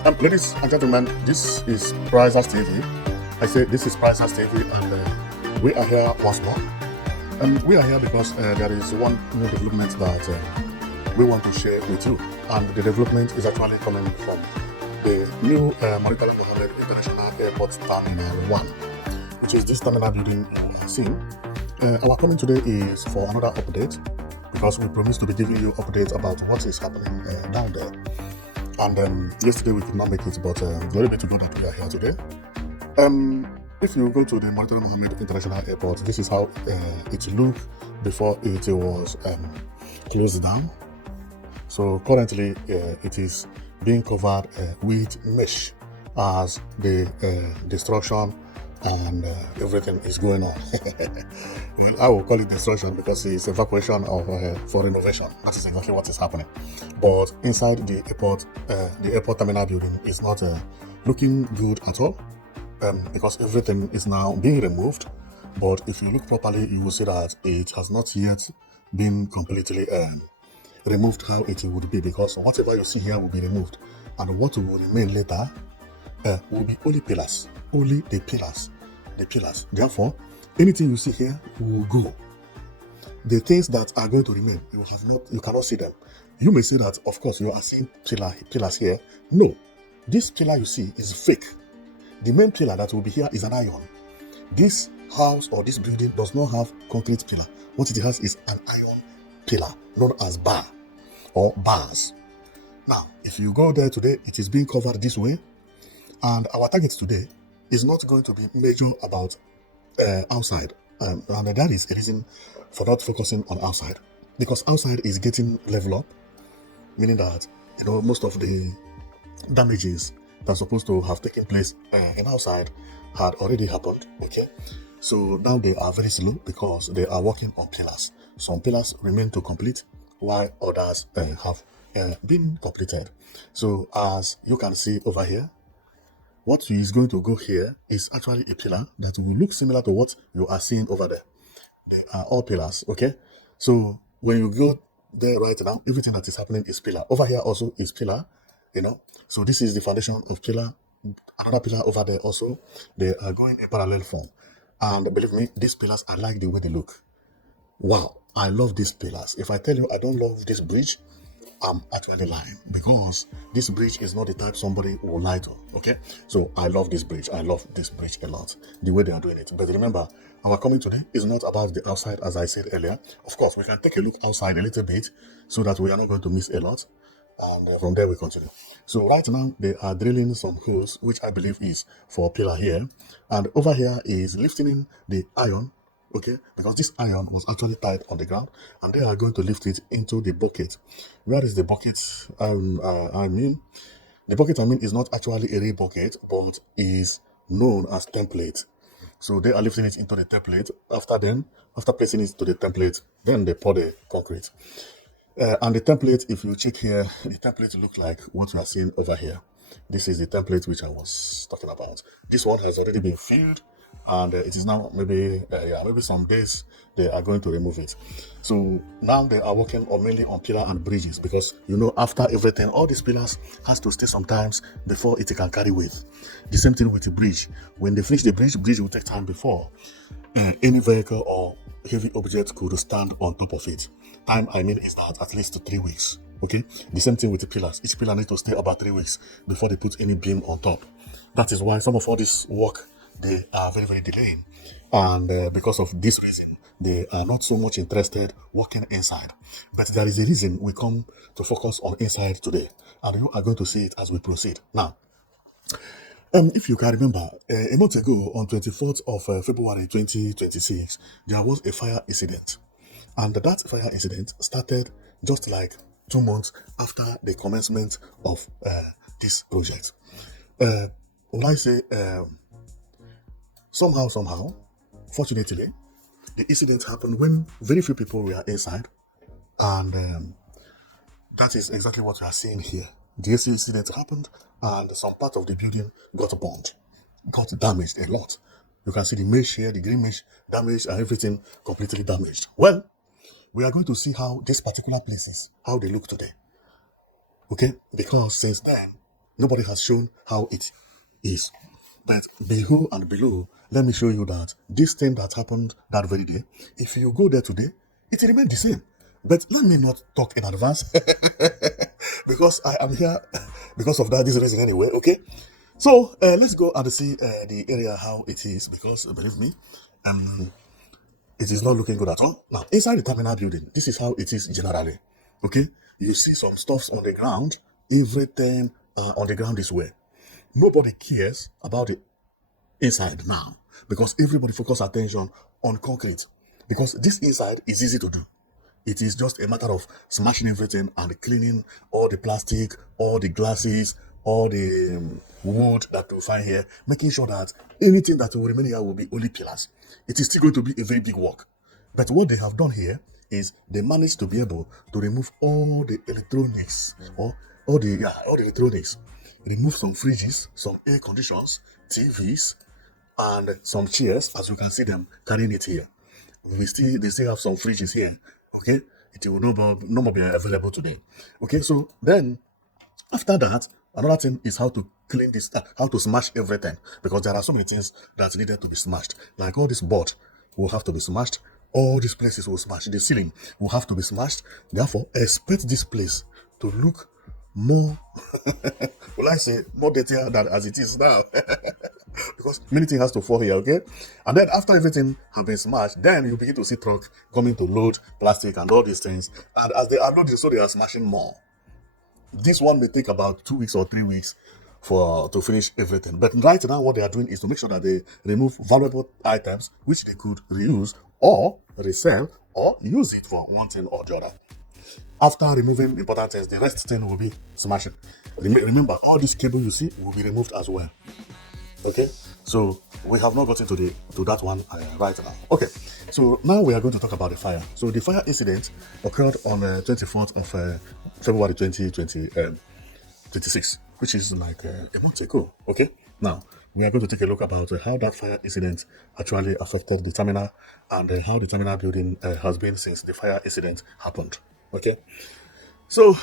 Ladies and gentlemen, this is Prices TV. I say this is Prices TV, and we are here once more. And we are here because there is one new development that we want to share with you. And the development is actually coming from the new Murtala Muhammed International Airport Terminal 1, which is this terminal building you are seeing. Our coming today is for another update because we promised to be giving you updates about what is happening down there. And yesterday we could not make it, but glory be to God that we are here today. If you go to the Murtala Muhammed International Airport, this is how it looked before it was closed down. So currently it is being covered with mesh as the destruction and everything is going on. Well, I will call it destruction because it's evacuation of for renovation. That is exactly what is happening. But inside the airport terminal building is not looking good at all because everything is now being removed. But if you look properly, you will see that it has not yet been completely removed how it would be, because whatever you see here will be removed, and what will remain later will be only pillars, only the pillars. Therefore, anything you see here will go. The things that are going to remain, you cannot see them. You may say that, of course, you are seeing pillars here. No, this pillar you see is fake. The main pillar that will be here is an iron. This house or this building does not have concrete pillar. What it has is an iron pillar known as bar or bars. Now, if you go there today, it is being covered this way, and our target today is not going to be major about outside, and that is a reason for not focusing on outside, because outside is getting level up, meaning that most of the damages that are supposed to have taken place in outside had already happened. Okay, so now they are very slow because they are working on pillars. Some pillars remain to complete while others have been completed. So as you can see over here, what is going to go here is actually a pillar that will look similar to what you are seeing over there. They are all pillars, okay? So when you go there right now, everything that is happening is pillar. Over here also is pillar, So this is the foundation of pillar. Another pillar over there also. They are going a parallel form. And believe me, these pillars, I like the way they look. Wow, I love these pillars. If I tell you I don't love this bridge, I'm actually lying, because this bridge is not the type somebody will lie to. Okay, so I love this bridge. I love this bridge a lot, the way they are doing it. But remember, our coming today is not about the outside, as I said earlier. Of course, we can take a look outside a little bit so that we are not going to miss a lot, and from there we continue. So right now they are drilling some holes, which I believe is for a pillar here, and over here is lifting the iron. Okay, because this iron was actually tied on the ground, and they are going to lift it into the bucket. Where is the bucket? The bucket is not actually a real bucket, but is known as template. So they are lifting it into the template. After placing it to the template, then they pour the concrete. And the template, if you check here, the template looks like what we are seeing over here. This is the template which I was talking about. This one has already been filled, and it is now maybe some days they are going to remove it. So now they are working mainly on pillar and bridges, because after everything, all these pillars has to stay sometimes before it can carry weight. The same thing with the bridge. When they finish the bridge will take time before any vehicle or heavy object could stand on top of it. Time is not at least 3 weeks. Okay, the same thing with the pillars. Each pillar needs to stay about 3 weeks before they put any beam on top. That is why some of all this work, they are very, very delaying, and because of this reason, they are not so much interested working inside. But there is a reason we come to focus on inside today, and you are going to see it as we proceed. Now, if you can remember, a month ago, on 24th of February 2026, there was a fire incident. And that fire incident started just like 2 months after the commencement of this project. When I say somehow, fortunately, the incident happened when very few people were inside, and that is exactly what we are seeing here. The incident happened, and some part of the building got burned, got damaged a lot. You can see the mesh here, the green mesh damaged, and everything completely damaged. Well, we are going to see how these particular places, how they look today. Okay, because since then, Nobody has shown how it is. But below and below, let me show you that this thing that happened that very day, if you go there today, it remains the same. But let me not talk in advance because I am here because of that this reason anyway. Okay, so let's go and see the area how it is, because believe me, it is not looking good at all. Now, inside the terminal building, this is how it is generally. Okay, you see some stuffs on the ground, everything on the ground is where nobody cares about the inside now, because everybody focus attention on concrete, because this inside is easy to do. It is just a matter of smashing everything and cleaning all the plastic, all the glasses, all the wood that you find here, making sure that anything that will remain here will be only pillars. It is still going to be a very big work. But what they have done here is they managed to be able to remove all the electronics, or all the electronics. Remove some fridges, some air conditions, TVs, and some chairs, as you can see them carrying it here. They still have some fridges here. Okay, it will no more be available today. Okay, so then after that, another thing is how to clean this, how to smash everything, because there are so many things that needed to be smashed. Like all this board will have to be smashed. All these places will smash. The ceiling will have to be smashed. Therefore, expect this place to look more, will I say, more detailed than as it is now. Because many things has to fall here, okay? And then after everything has been smashed, then you begin to see trucks coming to load plastic and all these things. And as they are loading, so they are smashing more. This one may take about 2 weeks or 3 weeks to finish everything. But right now, what they are doing is to make sure that they remove valuable items which they could reuse or resell or use it for one thing or the other. After removing important things, the rest thing will be smashing. Remember, all this cable you see will be removed as well. Okay, so we have not gotten to that one right now. Okay, so now we are going to talk about the fire. So the fire incident occurred on 24th of February 2026, which is like a month ago. Okay, now we are going to take a look about how that fire incident actually affected the terminal and how the terminal building has been since the fire incident happened. Okay. So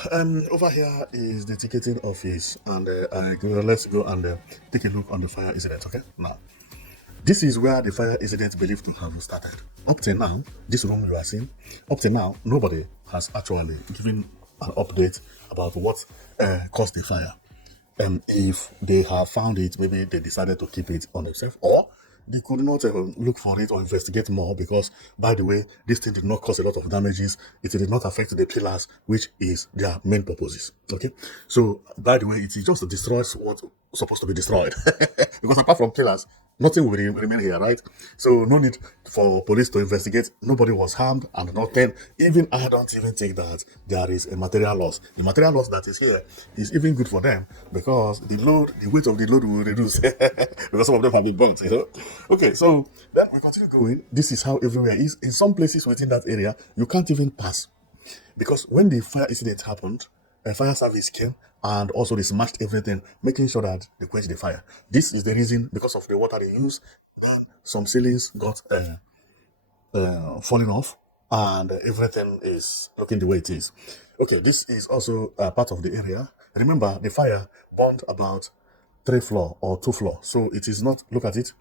over here is the ticketing office, and let's go and take a look on the fire incident. Okay, now this is where the fire incident believed to have started. Up till now, this room you are seeing, up till now, nobody has actually given an update about what caused the fire. If they have found it, maybe they decided to keep it on themselves, or they could not look for it or investigate more, because, by the way, this thing did not cause a lot of damages. It did not affect the pillars, which is their main purposes. Okay, so by the way, it just destroys what's supposed to be destroyed. Because apart from pillars, nothing will remain here, right? So no need for police to investigate. Nobody was harmed and nothing. Even I don't even think that there is a material loss. The material loss that is here is even good for them, because the weight of the load will reduce because some of them have been burnt, you know. Okay, so then we continue going. This is how everywhere is. In some places within that area, you can't even pass, because when the fire incident happened, a fire service came and also they smashed everything, making sure that they quenched the fire. This is the reason, because of the water they use, then some ceilings got falling off, and everything is looking the way it is. Okay, this is also part of the area. Remember, the fire burned about 3 floors or 2 floors, so it is not, look at it,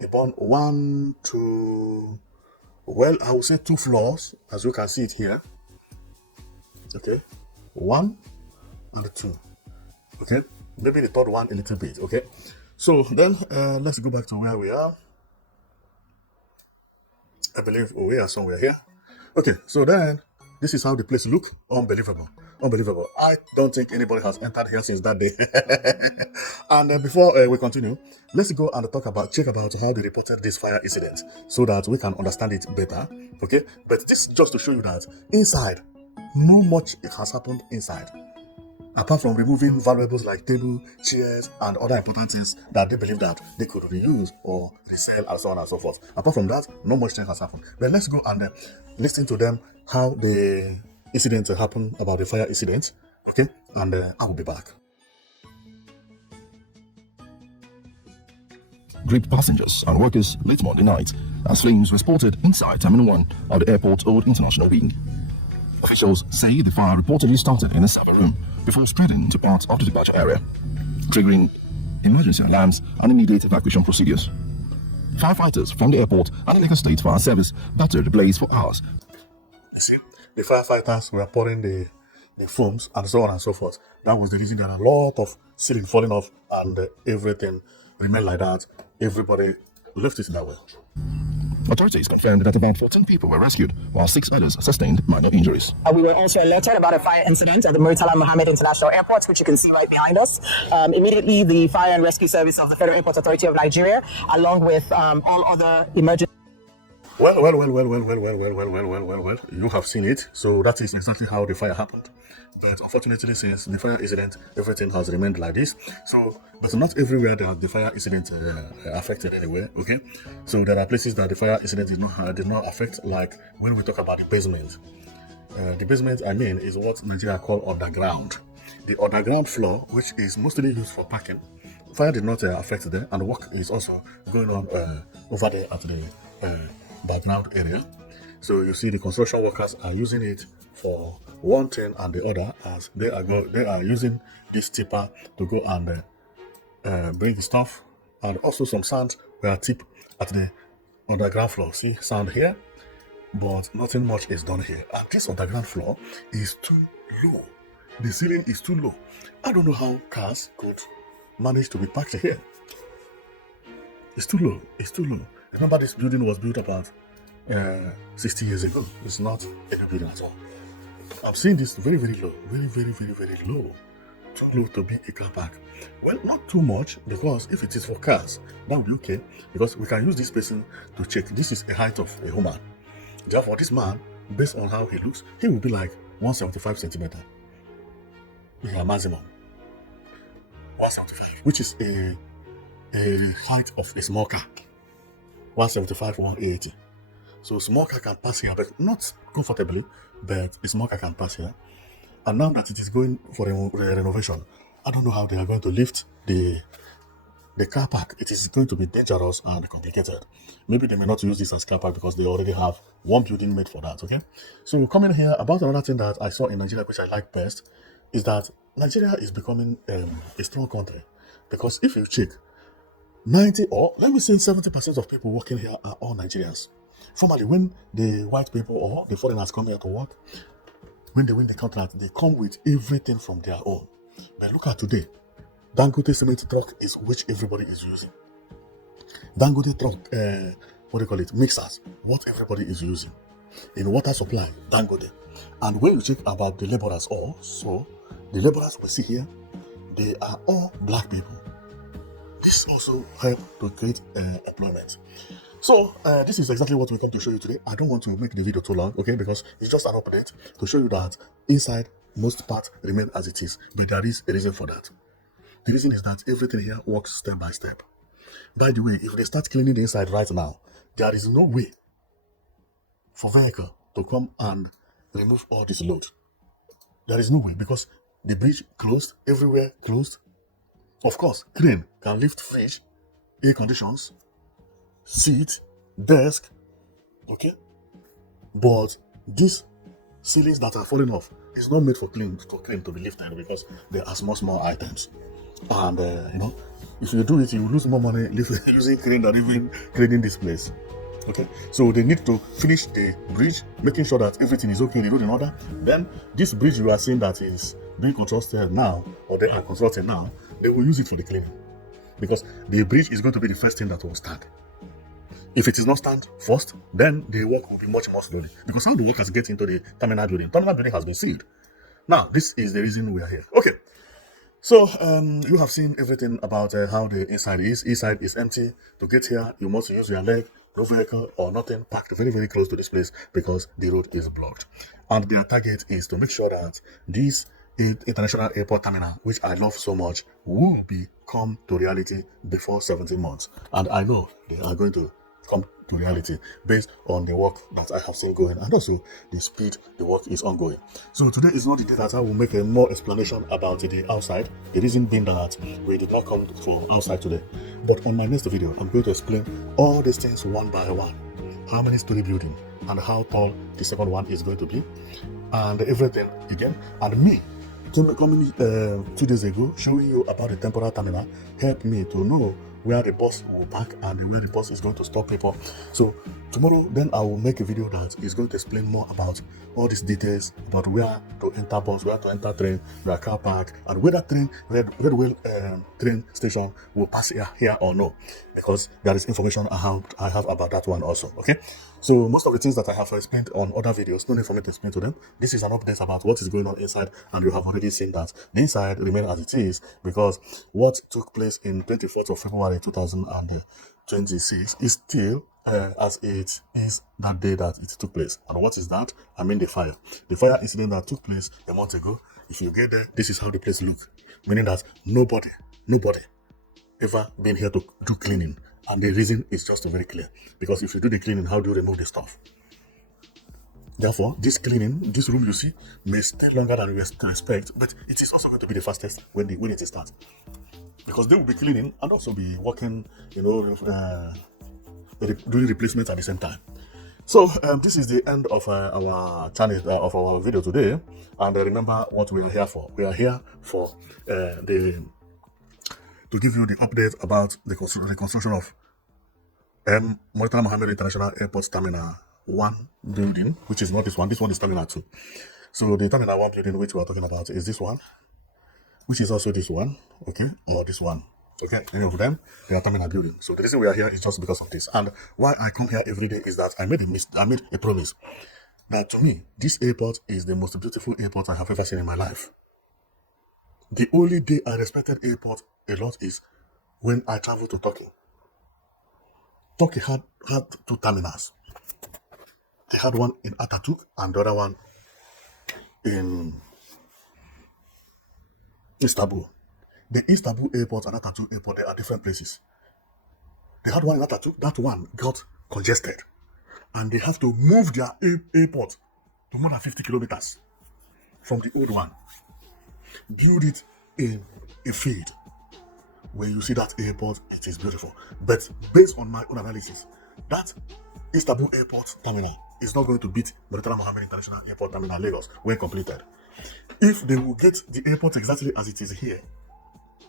it burned 1, 2, well, I would say 2 floors, as you can see it here. Okay, 1 and 2. Okay, maybe the third one a little bit. Okay, so then let's go back to where we are. I believe we are somewhere here. Okay, so then this is how the place look. Unbelievable. I don't think anybody has entered here since that day. And before we continue, let's go and check about how they reported this fire incident, so that we can understand it better. Okay, but this just to show you that inside, not much has happened inside, apart from removing valuables like table, chairs, and other important things that they believe that they could reuse or resell, and so on and so forth. Apart from that, not much thing has happened. But let's go and listen to them how the incident happened, about the fire incident. Okay, and I will be back. Gripped passengers and workers late Monday night as flames were spotted inside Terminal 1 of the airport's Old International Wing. Officials say the fire reportedly started in a server room before spreading to parts of the departure area, triggering emergency alarms and immediate evacuation procedures. Firefighters from the airport and the Lagos State Fire Service battered the blaze for hours. You see, the firefighters were pouring the foams and so on and so forth. That was the reason there are a lot of ceiling falling off and everything remained like that. Everybody left it that way. Authorities confirmed that about 14 people were rescued, while 6 others sustained minor injuries. We were also alerted about a fire incident at the Murtala Muhammed International Airport, which you can see right behind us. Immediately, the Fire and Rescue Service of the Federal Airport Authority of Nigeria, along with all other emergency. Well, you have seen it. So that is exactly how the fire happened. But unfortunately, since the fire incident, everything has remained like this. So, but not everywhere that the fire incident affected anyway. Okay, so there are places that the fire incident did not affect. Like when we talk about the basement. The basement, I mean, is what Nigeria call underground. The underground floor, which is mostly used for parking, fire did not affect there, and work is also going on over there at the background area. So you see, the construction workers are using it for one thing and the other, as they are using this tipper to go and bring the stuff, and also some sand were tipped at the underground floor. See sand here, but nothing much is done here. And this underground floor is too low. The ceiling is too low. I don't know how cars could manage to be parked here. It's too low. It's too low. Remember, this building was built about 60 years ago. It's not a new building at all. I've seen this very low, very low, too low to be a car park. Well, not too much, because if it is for cars, that would be okay, because we can use this person to check. This is a height of a human. Therefore, this man, based on how he looks, he will be like 175 centimeter. Yeah, maximum 175, which is a height of a small car. 175, 180. So small car can pass here, but not comfortably, but a small car can pass here. And now that it is going for a renovation, I don't know how they are going to lift the car park. It is going to be dangerous and complicated. Maybe they may not use this as car park because they already have one building made for that, okay? So coming here, about another thing that I saw in Nigeria, which I like best, is that Nigeria is becoming a strong country. Because if you check, 90 or let me say 70% of people working here are all Nigerians. Formerly, when the white people or the foreigners come here to work, when they win the contract, they come with everything from their own. But look at today, Dangote cement truck is which everybody is using. Dangote truck, mixers, what everybody is using. In water supply, Dangote. And when you check about the laborers also, the laborers we see here, they are all black people. This also help to create employment. So this is exactly what we come to show you today. I don't want to make the video too long, okay, because it's just an update to show you that inside most part remain as it is, but there is a reason for that. The reason is that everything here works step by step. By the way, if they start cleaning the inside right now, there is no way for vehicle to come and remove all this load. There is no way, because the bridge closed, everywhere closed. Of course, crane can lift fridge, air conditions, seat, desk, okay? But these ceilings that are falling off is not made for crane to be lifted, because they are small items. And, if you do it, you will lose more money using crane than even cleaning this place. Okay, so they need to finish the bridge, making sure that everything is okay, the road in order. Then this bridge you are seeing that is being constructed now, or they are constructing now, they will use it for the cleaning, because the bridge is going to be the first thing that will stand. If it is not stand first, then the work will be much more slowly, because how the workers get into the terminal building? Terminal building has been sealed. Now, this is the reason we are here. Okay, so you have seen everything about how the inside is. Inside is empty. To get here, you must use your leg. No vehicle or nothing parked very close to this place, because the road is blocked. And their target is to make sure that this international airport terminal, which I love so much, will become to reality before 17 months. And I know they are going to come to reality based on the work that I have seen going, and also the speed the work is ongoing. So today is not the day that I will make a more explanation about the outside. The reason being that we did not come for outside today, but on my next video I'm going to explain all these things one by one. How many story building and how tall the second one is going to be, and everything again, and me coming 2 days ago, showing you about the temporary terminal, helped me to know where the bus will park and where the bus is going to stop people. So tomorrow, then I will make a video that is going to explain more about all these details about where to enter bus, where to enter train, where car park, and whether train, railway train station will pass here or no, because there is information I have about that one also. Okay, so most of the things that I have explained on other videos, no need for me to explain to them. This is an update about what is going on inside, and you have already seen that the inside remain as it is, because what took place in 24th of February 2026 is still as it is that day that it took place. And what is that? I mean the fire. The fire incident that took place a month ago. If you get there, this is how the place looks. Meaning that nobody ever been here to do cleaning. And the reason is just very clear. Because if you do the cleaning, how do you remove the stuff? Therefore, this cleaning, this room you see, may stay longer than we expect, but it is also going to be the fastest when it starts. Because they will be cleaning and also be working, doing replacements at the same time. So this is the end of our channel, of our video today. And remember what we are here for. We are here for to give you the update about the reconstruction of Murtala Muhammed International Airport Terminal 1 building, which is not this one. This one is Terminal 2. So the Terminal 1 building which we are talking about is this one, which is also this one, okay, or this one. Okay, any of them, they are terminal building. So the reason we are here is just because of this. And why I come here every day is that I made a promise that to me, this airport is the most beautiful airport I have ever seen in my life. The only day I respected airport a lot is when I traveled to Turkey. Turkey had 2 terminals. They had one in Atatürk and the other one in Istanbul. The Istanbul airport and Atatürk airport, they are different places. They had one in Atatürk, that one got congested. And they have to move their airport to more than 50 kilometers from the old one. Build it in a field. When you see that airport, it is beautiful. But based on my own analysis, that Istanbul airport terminal is not going to beat Murtala Muhammed International Airport Terminal Lagos when completed. If they will get the airport exactly as it is here,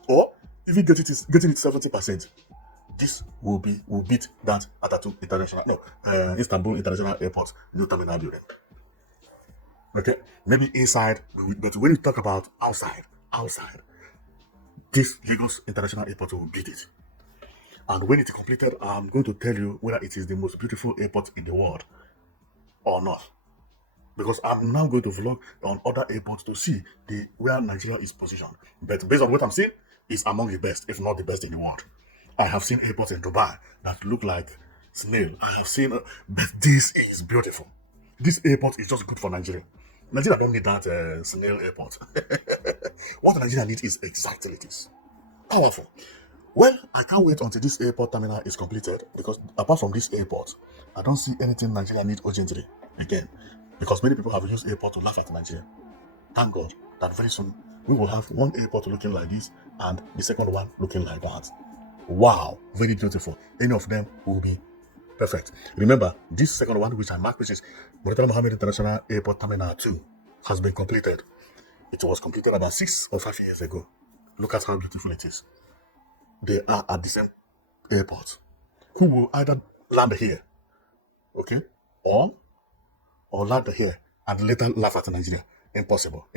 or even getting it 70%, this will beat that Atatürk Istanbul International Airport new terminal building. Okay, maybe inside, but when you talk about outside, this Lagos International Airport will beat it. And when it is completed, I'm going to tell you whether it is the most beautiful airport in the world or not. Because I'm now going to vlog on other airports to see where Nigeria is positioned. But based on what I'm seeing, it's among the best, if not the best in the world. I have seen airports in Dubai that look like snail. I have seen, but this is beautiful. This airport is just good for Nigeria. Nigeria don't need that snail airport. What Nigeria needs is exactly this. Powerful. Well, I can't wait until this airport terminal is completed, because apart from this airport, I don't see anything Nigeria needs urgently again. Because many people have used airport to laugh at Nigeria. Thank God that very soon we will have one airport looking like this and the second one looking like that. Wow, very beautiful. Any of them will be perfect. Remember, this second one which I marked, which is Murtala Muhammed International Airport Terminal 2, has been completed. It was completed about 6 or 5 years ago. Look at how beautiful it is. They are at the same airport. Who will either land here, okay, or land here and later laugh at Nigeria? Impossible.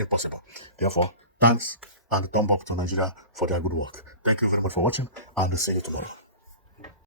Therefore, thanks and thumb up to Nigeria for their good work. Thank you very much for watching, and see you tomorrow.